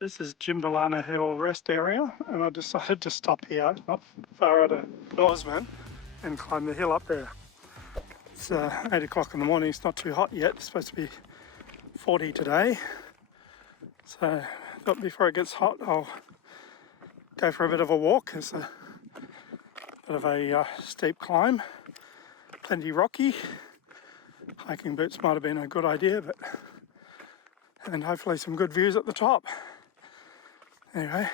This is Jimbalana Hill rest area, and I decided to stop here, not far out of Norseman, and climb the hill up there. It's 8 o'clock in the morning, it's not too hot yet, it's supposed to be 40 today. So I thought before it gets hot I'll go for a bit of a walk. It's a bit of a steep climb, plenty rocky. Hiking boots might have been a good idea, and hopefully some good views at the top. Anyway,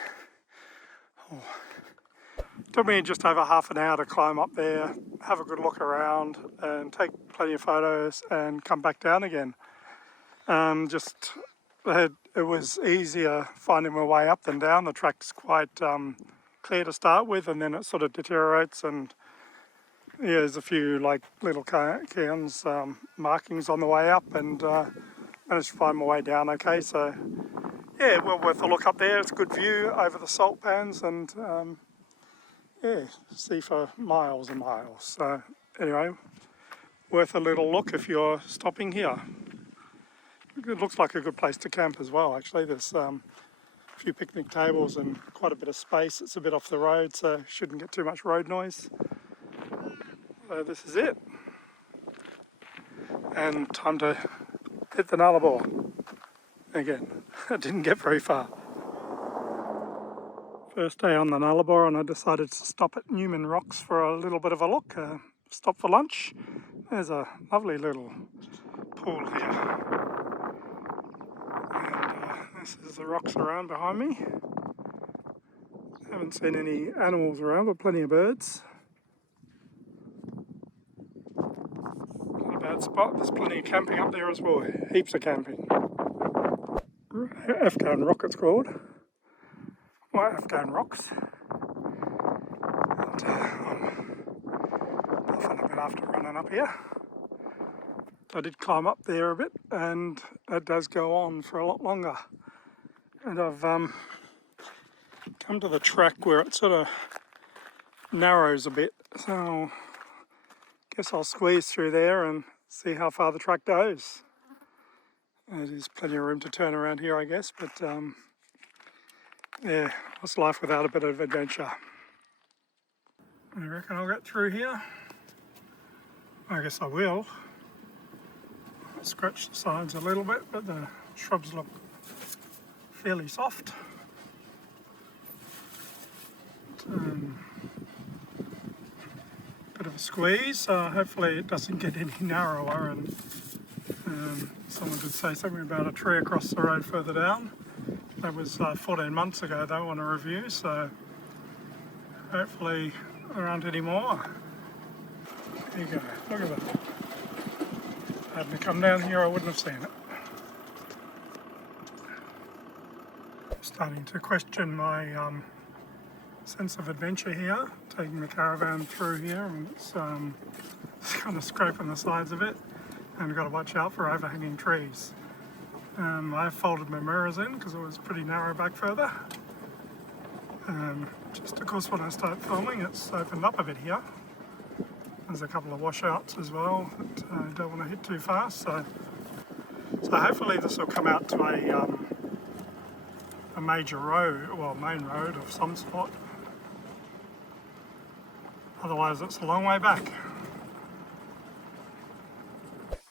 took me just over half an hour to climb up there, have a good look around and take plenty of photos and come back down again. It was easier finding my way up than down. The track's quite clear to start with, and then it sort of deteriorates, and yeah, there's a few like little cairns markings on the way up, and managed to find my way down okay. So yeah, well worth a look up there. It's a good view over the salt pans, and yeah, see for miles and miles. So anyway, worth a little look if you're stopping here. It looks like a good place to camp as well, actually. There's a few picnic tables and quite a bit of space. It's a bit off the road, so shouldn't get too much road noise. So this is it. And time to hit the Nullarbor. Again, I didn't get very far. First day on the Nullarbor, and I decided to stop at Newman Rocks for a little bit of a look. Stop for lunch. There's a lovely little pool here. And this is the rocks around behind me. Haven't seen any animals around, but plenty of birds. Not a bad spot. There's plenty of camping up there as well. Heaps of camping. Afghan Rock it's called. Well, Afghan Rocks. And, I'm puffing a bit after running up here. I did climb up there a bit, and it does go on for a lot longer. And I've come to the track where it sort of narrows a bit, so I guess I'll squeeze through there and see how far the track goes. There's plenty of room to turn around here, I guess, but yeah, what's life without a bit of adventure? I reckon I'll get through here. I guess I will. I'll scratch the sides a little bit, but the shrubs look fairly soft. Bit of a squeeze, so hopefully it doesn't get any narrower. And someone did say something about a tree across the road further down. That was 14 months ago though on a review, so hopefully there aren't any more. There you go, look at that. Hadn't it come down here I wouldn't have seen it. Starting to question my sense of adventure here, taking the caravan through here, and it's kind of scraping the sides of it, and you've got to watch out for overhanging trees. I folded my mirrors in because it was pretty narrow back further. Just of course when I start filming it's opened up a bit here. There's a couple of washouts as well that I don't want to hit too fast, so hopefully this will come out to a major road, well, main road of some sort. Otherwise it's a long way back.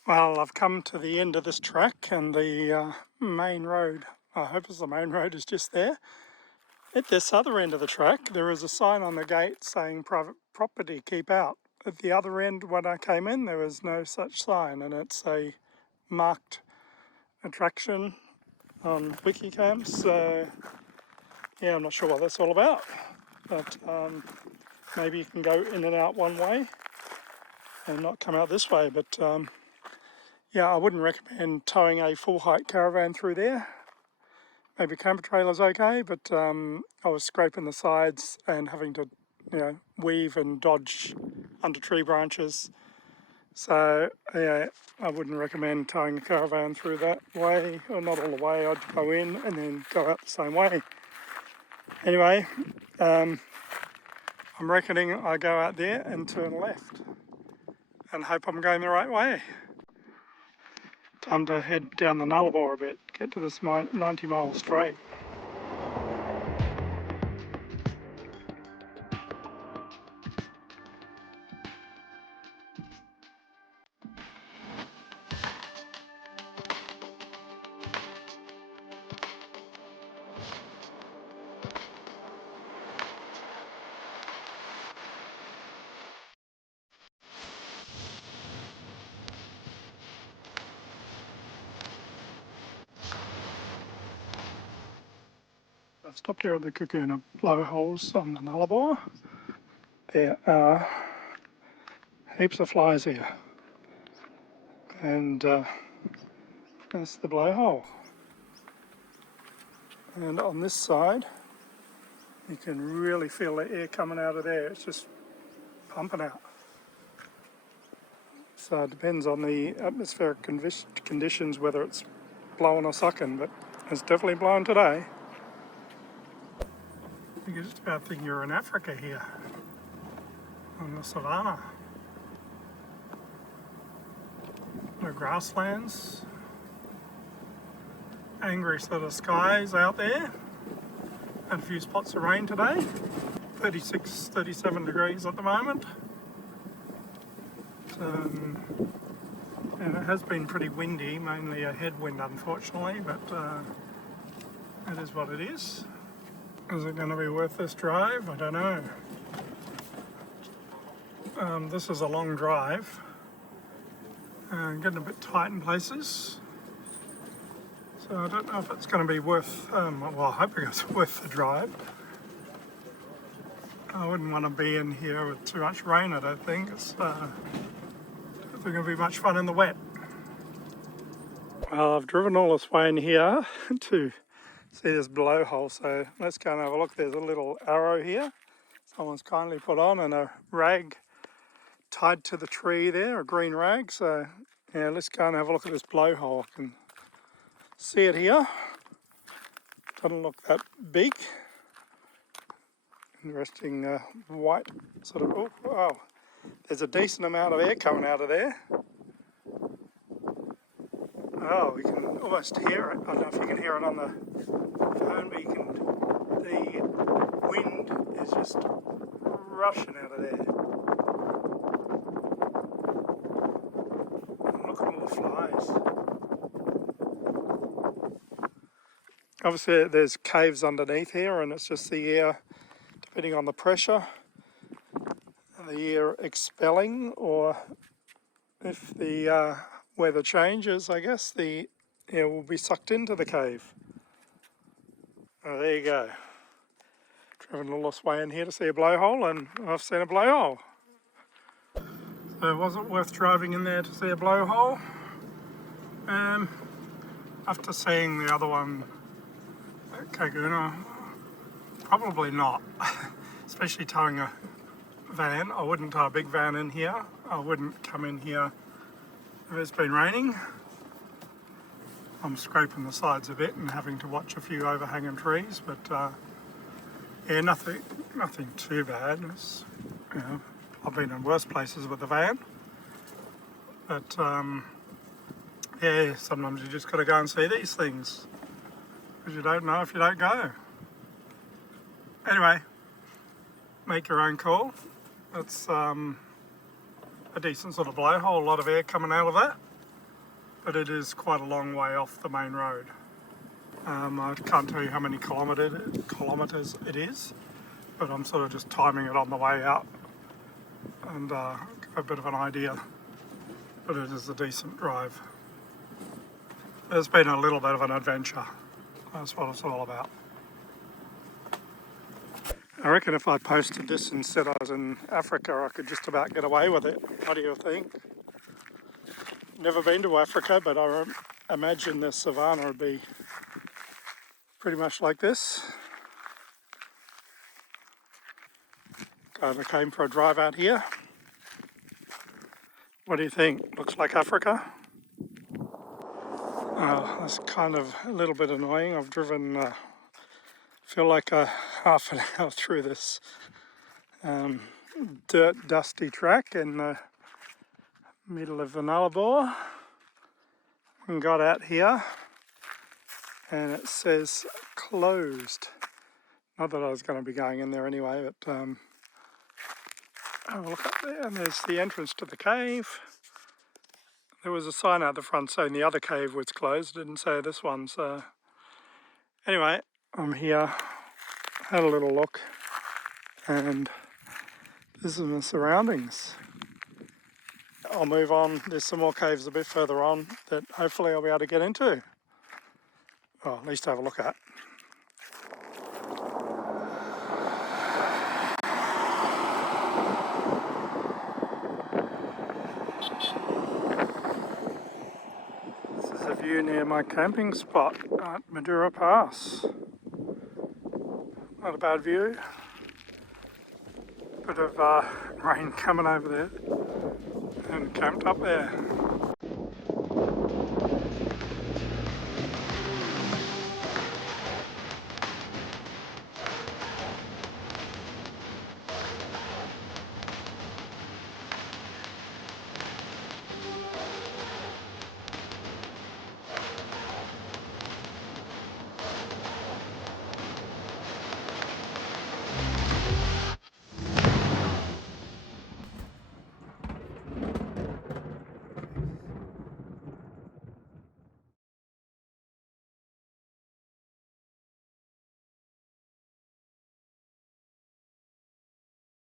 Well, I've come to the end of this track, and the main road, I hope it's the main road, is just there. At this other end of the track there is a sign on the gate saying private property, keep out. At the other end when I came in there was no such sign, and it's a marked attraction on Wikicam, so yeah, I'm not sure what that's all about, but maybe you can go in and out one way and not come out this way, but yeah, I wouldn't recommend towing a full height caravan through there. Maybe camper trailer's okay, but I was scraping the sides and having to, weave and dodge under tree branches. So yeah, I wouldn't recommend towing a caravan through that way, or not all the way. I'd go in and then go out the same way. Anyway, I'm reckoning I go out there and turn left and hope I'm going the right way. Time to head down the Nullarbor a bit, get to this 90 mile straight. I've stopped here at the Kakuna blowholes on the Nullarbor. There are heaps of flies here, and that's the blowhole. And on this side, you can really feel the air coming out of there. It's just pumping out. So it depends on the atmospheric conditions whether it's blowing or sucking, but it's definitely blowing today. You can just about think you're in Africa here, on the savannah. The grasslands, angry sort of skies out there, and a few spots of rain today. 36, 37 degrees at the moment. And it has been pretty windy, mainly a headwind unfortunately, but it is what it is. Is it going to be worth this drive? I don't know. This is a long drive, getting a bit tight in places. So I don't know if it's going to be worth, well, I'm hoping it's worth the drive. I wouldn't want to be in here with too much rain, I don't think. It's going to be much fun in the wet. Well, I've driven all this way in here to see this blowhole, so let's go and have a look. There's a little arrow here someone's kindly put on, and a rag tied to the tree there, a green rag. So yeah, let's go and have a look at this blowhole. I can see it here. Doesn't look that big. Interesting white sort of, oh wow, there's a decent amount of air coming out of there. Oh, you can almost hear it. I don't know if you can hear it on the phone, but the wind is just rushing out of there. And look at all the flies. Obviously there's caves underneath here, and it's just the air, depending on the pressure, the air expelling, or if the weather changes, I guess the air will be sucked into the cave. Oh, there you go. Driven all this way in here to see a blowhole, and I've seen a blowhole. So was it worth driving in there to see a blowhole? After seeing the other one at Kakuna, probably not. Especially towing a van. I wouldn't tow a big van in here. I wouldn't come in here if it's been raining. I'm scraping the sides a bit and having to watch a few overhanging trees, but yeah, nothing too bad. It's, you know, I've been in worse places with the van, but yeah, sometimes you just got to go and see these things, because you don't know if you don't go. Anyway, make your own call. It's a decent sort of blowhole, a lot of air coming out of that, but it is quite a long way off the main road. I can't tell you how many kilometres it is, but I'm sort of just timing it on the way out and give a bit of an idea, but it is a decent drive. It's been a little bit of an adventure. That's what it's all about. I reckon if I posted this and said I was in Africa, I could just about get away with it. What do you think? Never been to Africa, but I imagine the savannah would be pretty much like this. I came for a drive out here. What do you think? Looks like Africa? That's kind of a little bit annoying. I've driven, feel like a half an hour through this dirt, dusty track in the middle of the Nullarbor, and got out here and it says closed. Not that I was going to be going in there anyway, but have a look up there, and there's the entrance to the cave. There was a sign out the front saying the other cave was closed, it didn't say this one. So anyway, I'm here, had a little look, and this is the surroundings. I'll move on. There's some more caves a bit further on that hopefully I'll be able to get into. Or at least have a look at. view near my camping spot at Madura Pass. Not a bad view. Bit of rain coming over there and camped up there.